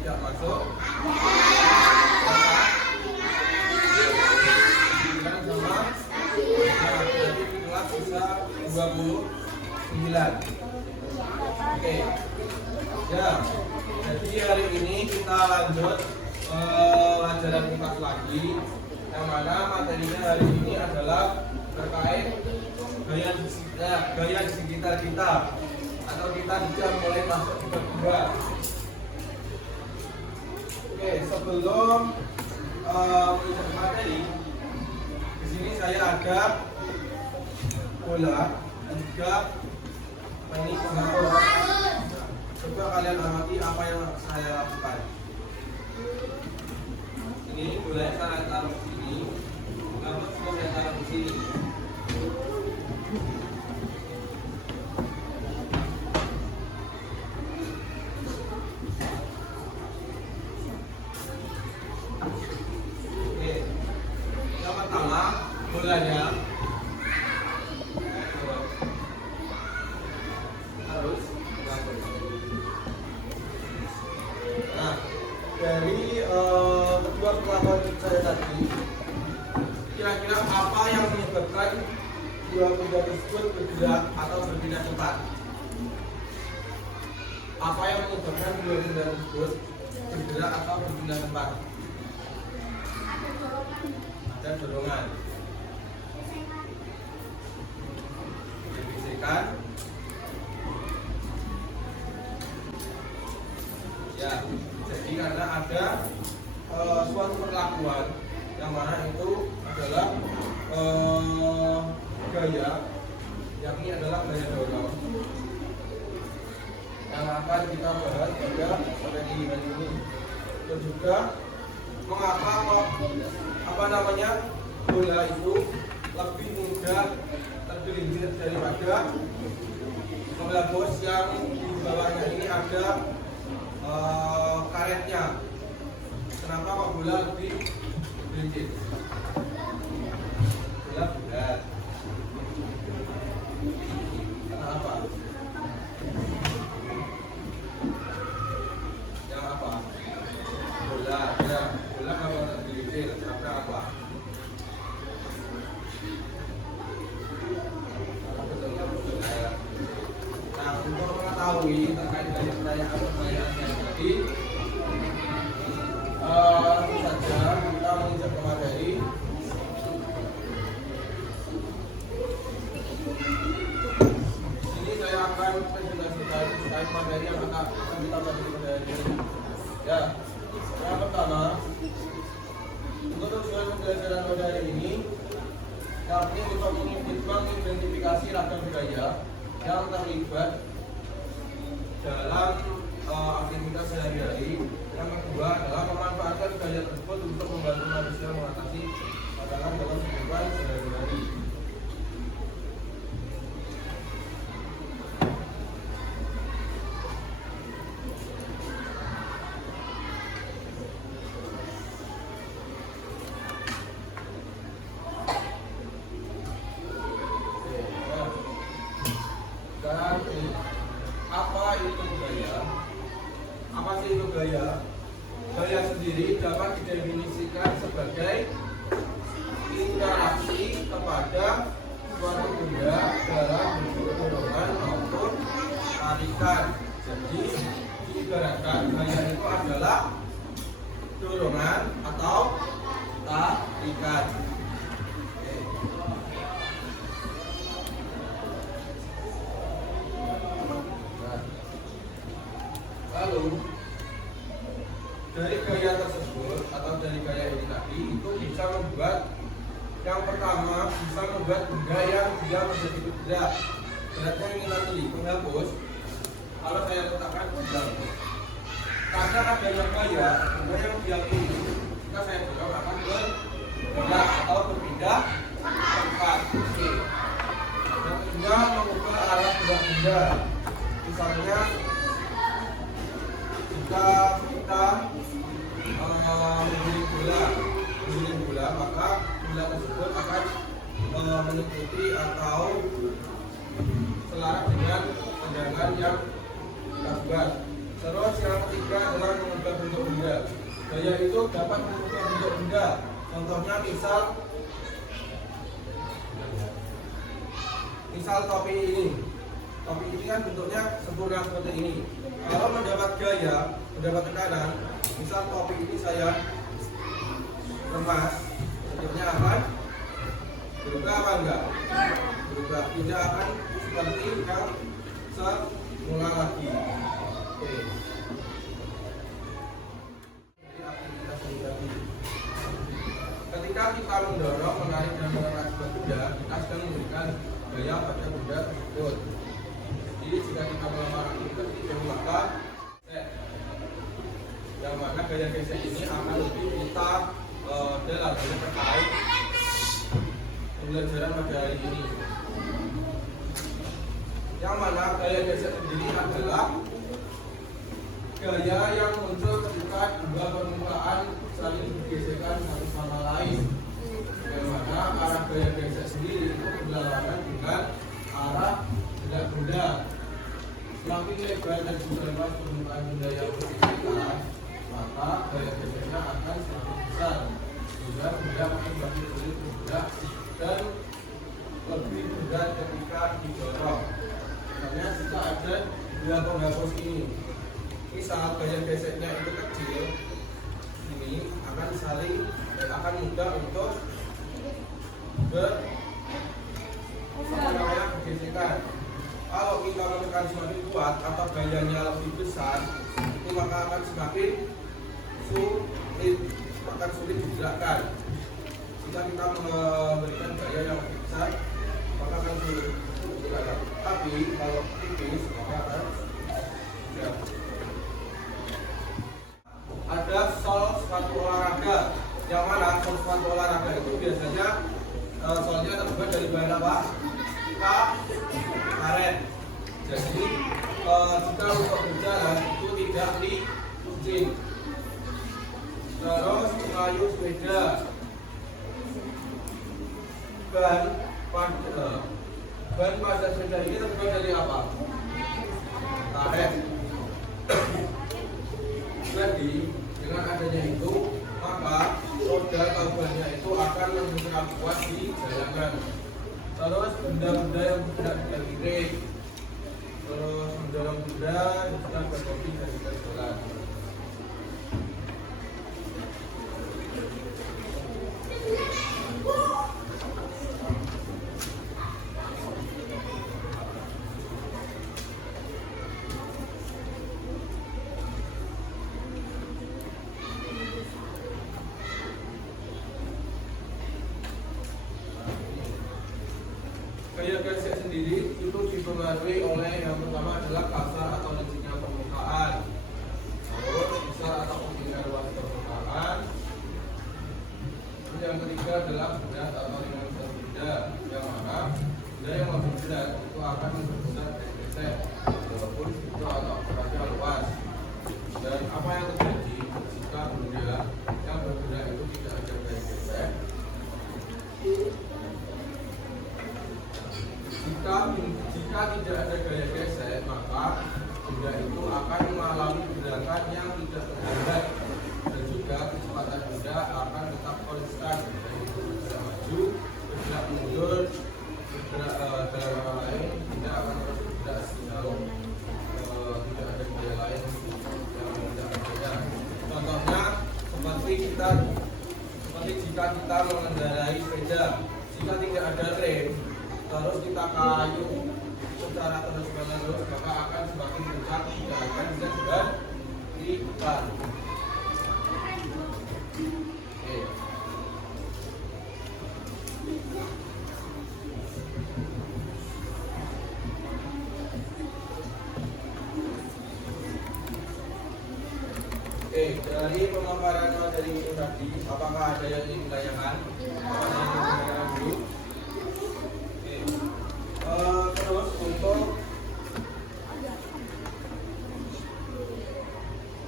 tidak masuk? 9 sama jadi kelas bisa 29. Oke. Ya. Jadi hari ini kita lanjut pelajaran IPS lagi. Yang mana materinya hari ini adalah terkait gaya di sekitar kita, atau kita juga mulai masuk ke kedua. Oke, sebelum menunjuk materi, di sini saya ada bola dan juga ini bola. Coba kalian amati apa yang saya lakukan. Ini bola saya taruh di sini, lalu saya taruh di sini. Oke, yang pertama bolanya harus jatuh. Nah, dari kedua perlakuan saya tadi, kira-kira apa yang menyebabkan dua benda tersebut bergerak atau berpindah cepat? Apa yang menyebabkan dua benda tersebut bergerak atau berpindah cepat? Ada dorongan, gesekan, ya. Jadi karena ada suatu perlakuan yang mana itu adalah gaya, yakni adalah gaya dorong yang akan kita bahas pada materi ini. Dan juga mengapa bola itu lebih mudah tergelincir daripada bola bos yang di bawahnya ini ada karetnya. Kenapa kok bola lebih tergelincir? Bola bulat. Karena apa? Yang apa? Bola, ya. Bola kalau tergelincir, karena apa? Nah, untuk mengetahui terkait dengan pertanyaan yang tadi, langsung saja kita menginjak ke materi. Di sini saya akan presentasikan terkait materi yang akan kita bahas pada hari ini. Ya, yang pertama, untuk tujuan pembelajaran pada hari ini, yakni untuk mengidentifikasi ragam gaya yang terlibat dalam aktivitas sehari-hari. Yang kedua adalah memanfaatkan gaya tersebut untuk membantu manusia mengatasi tantangan dalam kehidupan sehari-hari. Apa itu gaya? Apa sih itu gaya? Gaya sendiri dapat didefinisikan sebagai interaksi kepada suatu benda dalam bentuk dorongan maupun tarikan. Jadi diibaratkan gaya itu adalah dorongan atau tarikan. Lalu dari gaya tersebut atau dari gaya ini tadi itu bisa membuat, yang pertama bisa membuat benda yang dia menjadi bergerak. Beratnya ini tadi menghapus. Kalau saya letakkan menghapus, karena adanya gaya, benda yang dia pilih jika saya dorong akan bergerak atau berpindah tempat. Oke. Yang kedua, mengubah arah gerak benda. Misalnya jika kita menggiring bola, maka bola tersebut akan mengikuti atau selaras dengan tendangan yang kita buat. Terus yang ketiga adalah mengubah bentuk benda. Gaya itu dapat mengubah bentuk benda. Contohnya misal topi ini. Topi ini kan bentuknya sempurna seperti ini. Kalau mendapat gaya, mendapat tekanan, misal topi ini saya lemas, bentuknya akan berubah apa enggak? Berubah, tidak akan seperti yang semula lagi. Oke. Ketika kita mendorong, menarik dan mengangkat sebuah benda, kita sedang memberikan gaya pada benda tersebut. Jadi jika kita melakukan aktivitas itu maka yang mana gaya gesek ini akan lebih kita dalam terkait pembelajaran pada hari ini. Yang mana gaya gesek sendiri adalah gaya yang muncul ketika dua permukaan saling bergesekan satu sama lain. Yang mana arah gaya gesek sendiri itu berlawanan dengan arah benda-benda. Semakin lebar dan juga luas permukaan benda yang bergesekan, maka gaya geseknya akan semakin besar. Sehingga benda akan semakin sulit bergerak dan lebih berat ketika didorong. Misalnya jika ada dua penghapus ini saat gaya geseknya itu kecil, ini akan saling mudah untuk bergesekan. Kalau kita menekan semakin kuat atau gayanya lebih besar, itu maka akan semakin sulit digerakkan. Jika kita memberikan gaya yang lebih besar, maka akan sulit digerakkan. Tapi kalau tipis, maka akan mudah. Ada sol sepatu olahraga, yang mana sol sepatu olahraga itu biasanya solnya terbuat dari bahan apa? Karet. Jadi jika untuk berjalan itu tidak dikunci. Terus mengayuh sepeda, ban pada sepeda ini terbuat dari apa? Karet. Jadi dengan adanya itu maka roda atau bannya itu akan lebih kuat di jalanan. Terus benda-benda yang tidak bisa dikirim, terus mendorong benda dan berkopi dari jalan. Gaya gesek sendiri itu dipengaruhi oleh yang pertama adalah kasar atau liciknya permukaan, terus besar atau kemungkinan luas permukaan. Yang ketiga adalah berat atau ringan berbeda, yang mana benda yang lebih berat itu akan memperbesar gaya gesek walaupun itu atau ukurannya luas. Dan apa yang terjadi jika benda yang bergerak itu tidak ada gaya gesek? Jika tidak ada gaya gesek, maka benda itu akan mengalami gerakan yang tidak terhambat dan juga kecepatan benda akan tetap konstan, yaitu bergerak maju, bergerak mundur, bergerak dalam arah lain, benda akan terus bergerak sejauh tidak ada gaya lain yang tidak berbeda. Contohnya seperti jika kita mengendarai sepeda, jika tidak ada rem terus kita kayu secara terus-menerus, maka akan semakin kencang, tidak akan bisa berhentikan. Dari pemaparan materi ini tadi, apakah ada yang ingin ditanyakan? Apakah ada yang ingin ditanyakan dulu? Terus untuk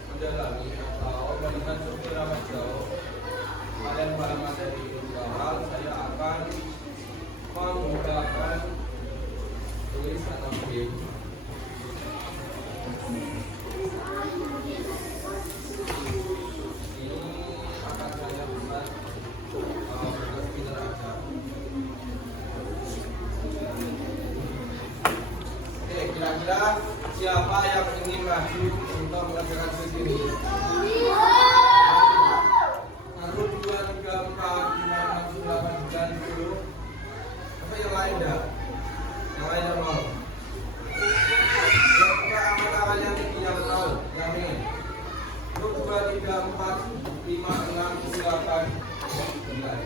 mendalami atau melihat seberapa jauh kalian pada materi ini awal, saya akan membukakan tulis atau game. siapa yang ingin maju untuk mengerjakan quiz ini? 1, 2, 3, 4, 5, 6, 7, 8, 9, 10. Apa yang lain dah? Yang lain yang mau? Kita angkat yang tinggi yang tahu, yang ini. 1, 2, 3, 4, 5, 6, 7, 8, 9.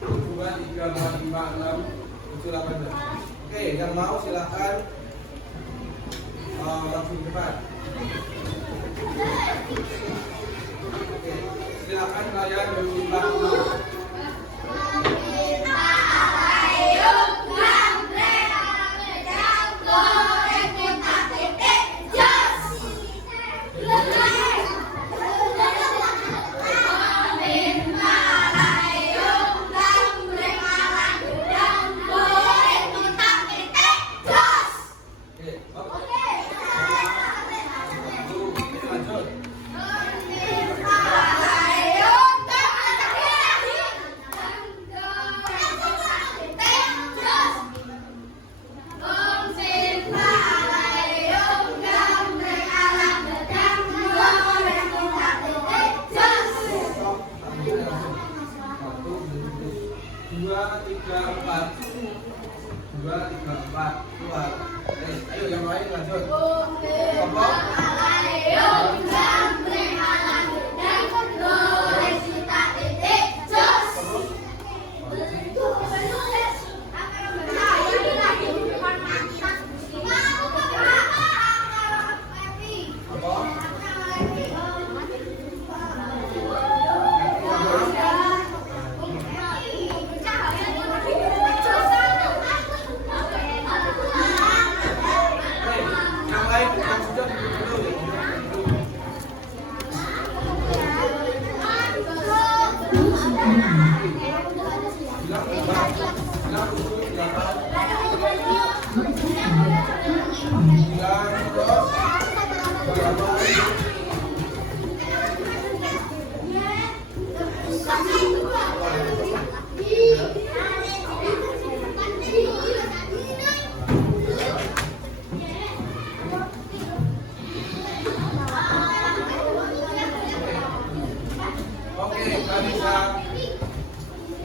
1, 2, 3, 4, 5, 6, 7, 8, 9. Oke, yang mau silahkan langsung cepat. Oke, silakan kalian berjumlah dulu. Keluar. Ayo yang lain lanjut. Kelompok.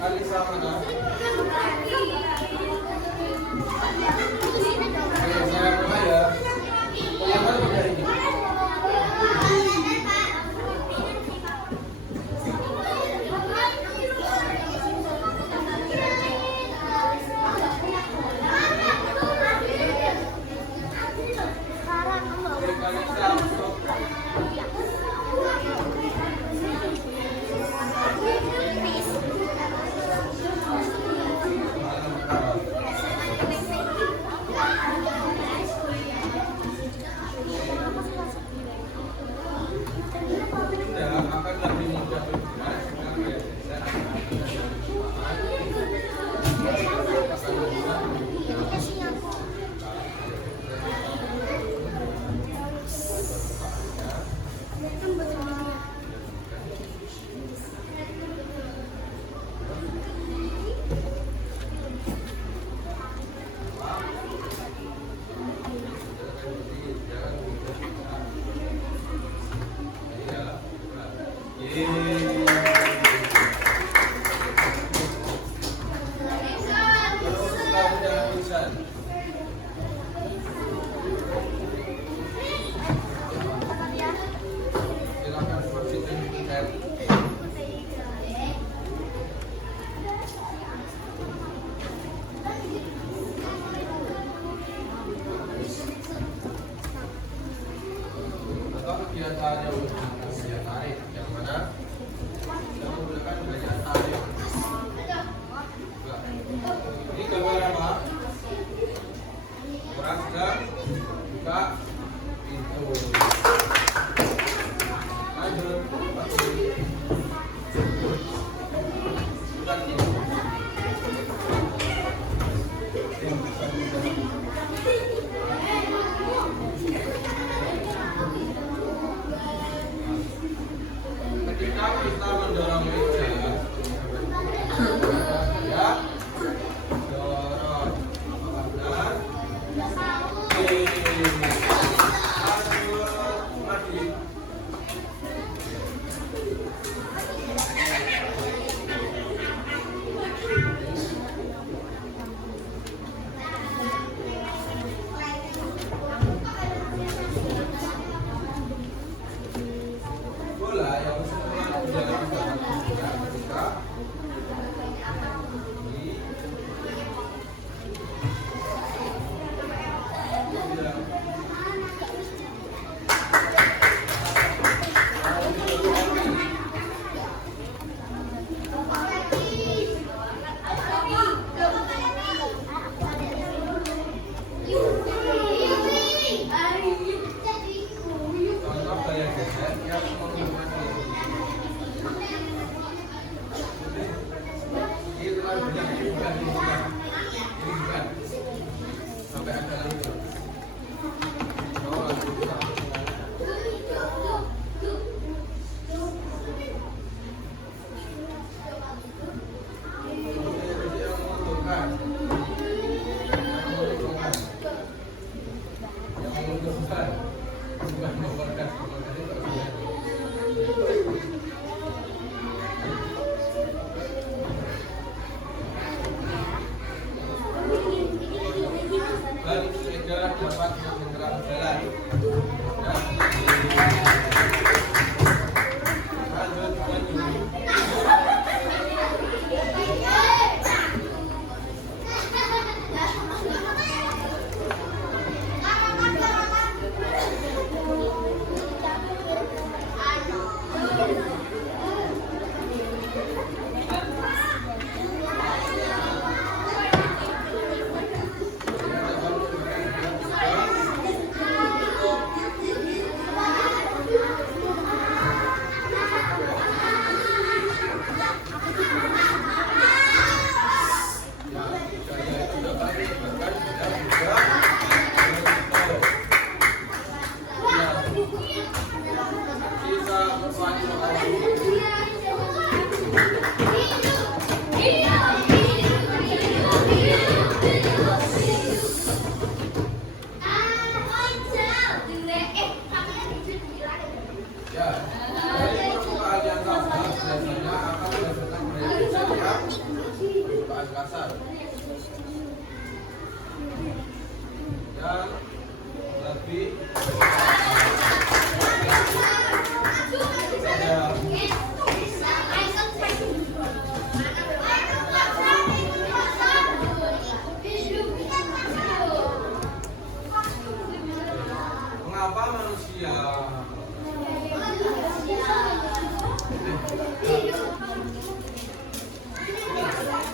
Kalisa mana? Saya mulai ya. Yang mana beda ini? Biasanya untuk daya tarik yang mana kita menggunakan daya tarik. Ini gambar apa? Orang sedang buka pintu. Lanjut. Ketika kita mendorong meja, ya, dorong, benar. Bukan memperkas itu dan sepeda dapat menggerak jalan. Kasar dan lebih mengapa manusia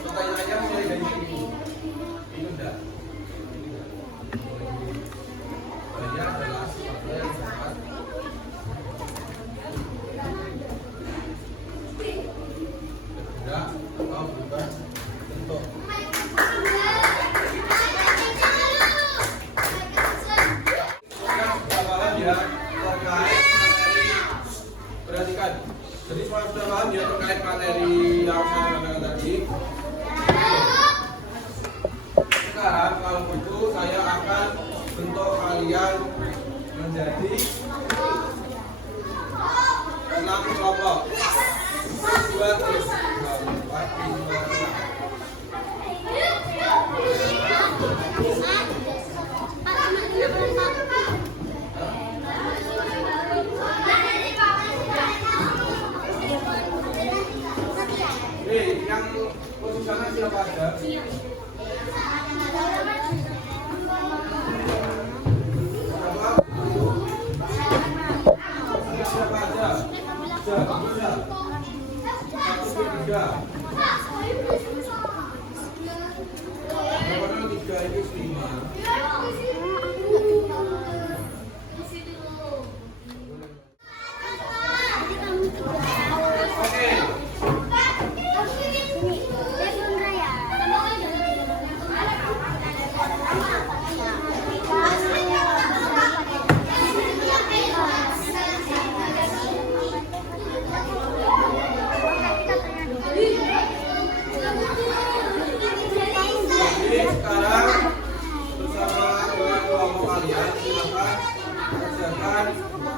pertanyaannya mulai dari sini. Ini udah. Ini adalah sesuatu yang sangat bergerak atau berubah bentuk. Yang paham ya terkait materi, perhatikan. Jadi kalau sudah paham ya terkait materi yang saya katakan tadi. Sekarang kalau begitu saya akan bentuk kalian menjadi 6 kelompok. 2, 3, 4, 5. Yang posisinya siapa aja? Siapa aja? Bisa. 1, 2, 3. Berapa 3 itu 5.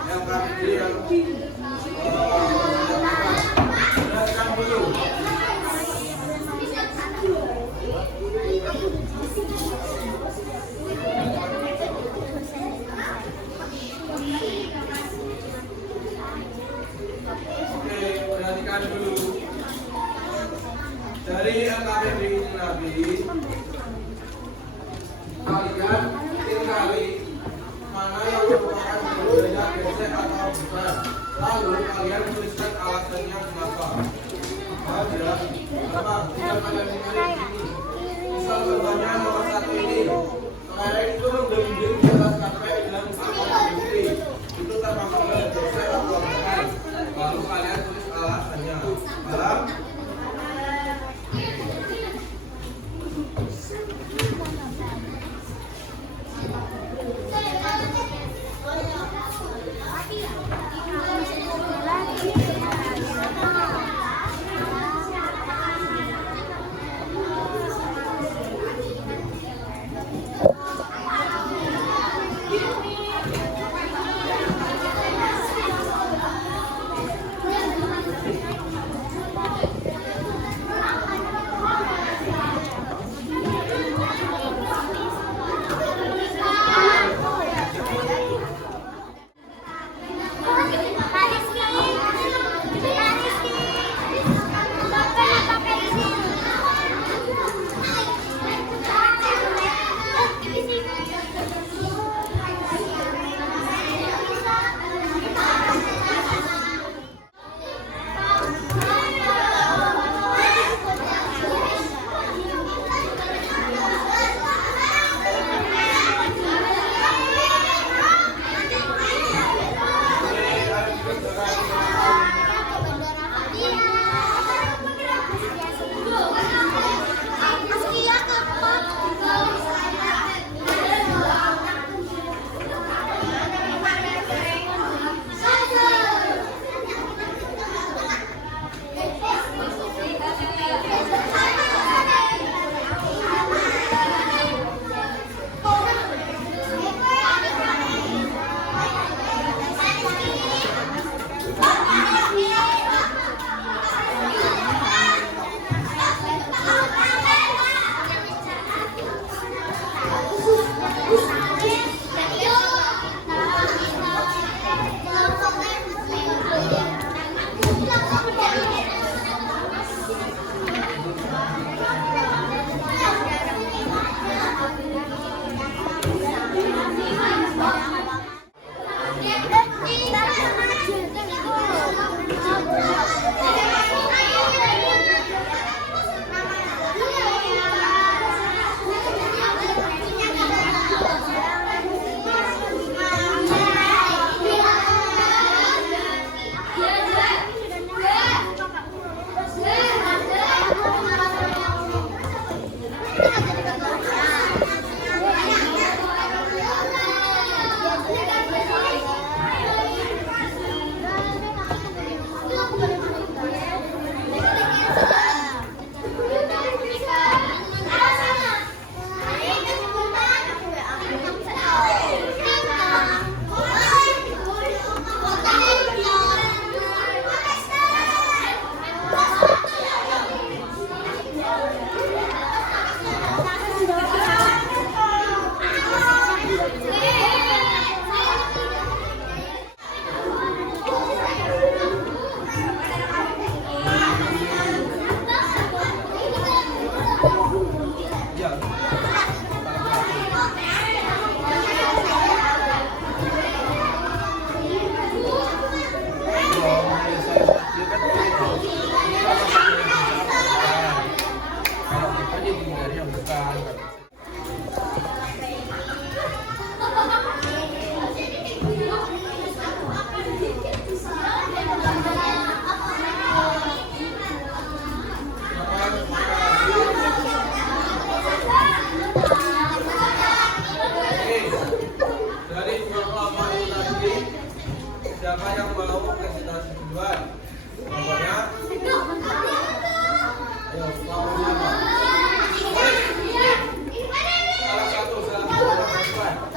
Yang kami beri yang beratkan dulu. Oke, perhatikan dulu. Dari yang kami beri Nabi, kalian tinggali mana yang merupakan budaya gesek atau bukan. Lalu kalian tuliskan alasannya kenapa. Ada apa? Tidak kalian mencari ini. Misal contohnya nomor 1 ini. Sekarang itu menggelinding di atas karpet dan akan berdiri. Itu termasuk gesek atau bukan. Lalu kalian tulis alasannya. Paham? Siapa yang mau presentasi duluan? Nomornya? Ayo, mau apa? Salah satu, cepat.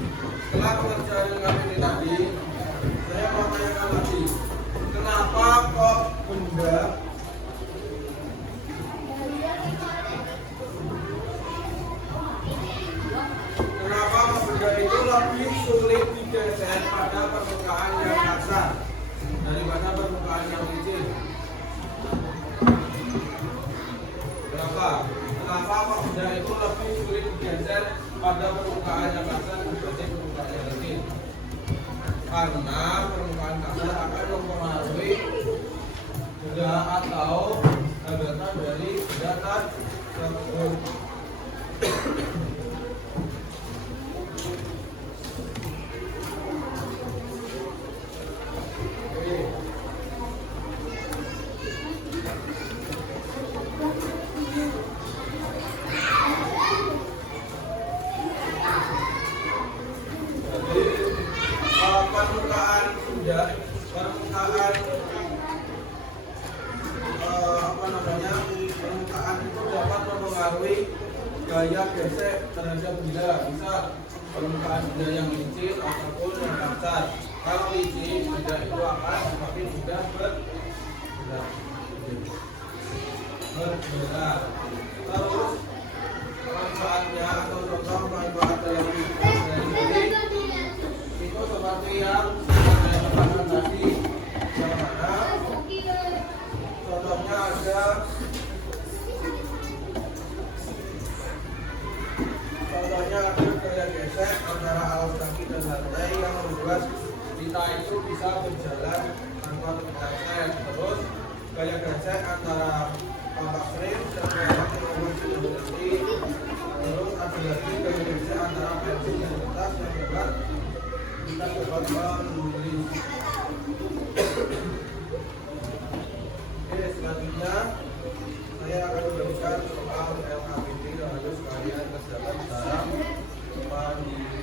Setelah pengerjaan yang kami ini tadi, saya mau tanyakan lagi, kenapa kok benda itu lebih sulit digeser pada permukaan yang kasar daripada permukaan yang licin? Kenapa kok benda itu lebih sulit digeser pada permukaan yang kasar dibanding permukaan yang licin? Karena permukaan kasar akan mempengaruhi benda atau gagasan dari benda tersebut. Permukaan itu dapat mempengaruhi gaya gesek terhadap benda. Bisa permukaan benda yang licin ataupun yang kasar. Kalau licin, benda itu akan semakin mudah bergerak. Terus manfaatnya atau contoh manfaat dalam ini itu seperti yang saya katakan tadi, yang mana contohnya ada gaya gesek antara alas kaki dan lantai yang membuat kita itu bisa berjalan tanpa tergesa-gesa. Terus gaya gesek antara papak frame dan yang membuat kita berhenti. Terus ada lagi gaya gesek antara pensil dan kertas yang membuat kita dapat menulis. Oke, selanjutnya saya akan memberikan soal LKPD yang harus kalian kerjakan secara mandiri.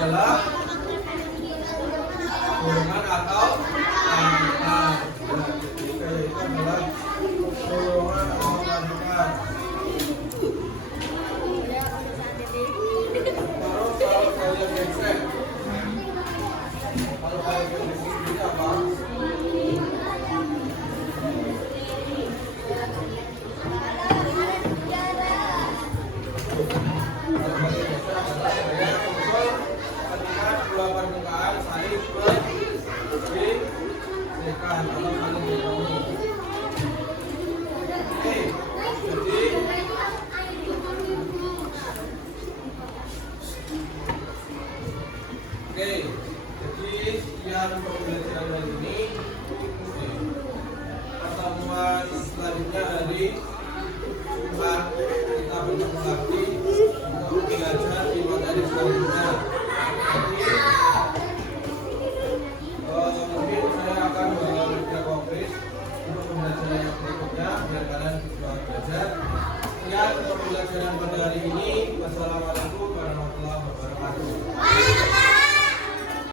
adalah golongan atau kandungan. Oke, itu adalah golongan atau kandungan. Terus kalau kalian geser, ini apa? Dua permukaan saling berbalikan atau saling bertemu. Oke, jadi sekian pembelajaran hari ini. Pertemuan selanjutnya hari Jumat kita bertemu lagi untuk belajar di materi selanjutnya. Mungkin saya akan membuat konkret untuk pembelajaran yang berikutnya biar kalian bisa belajar. Sekian untuk pembelajaran pada hari ini.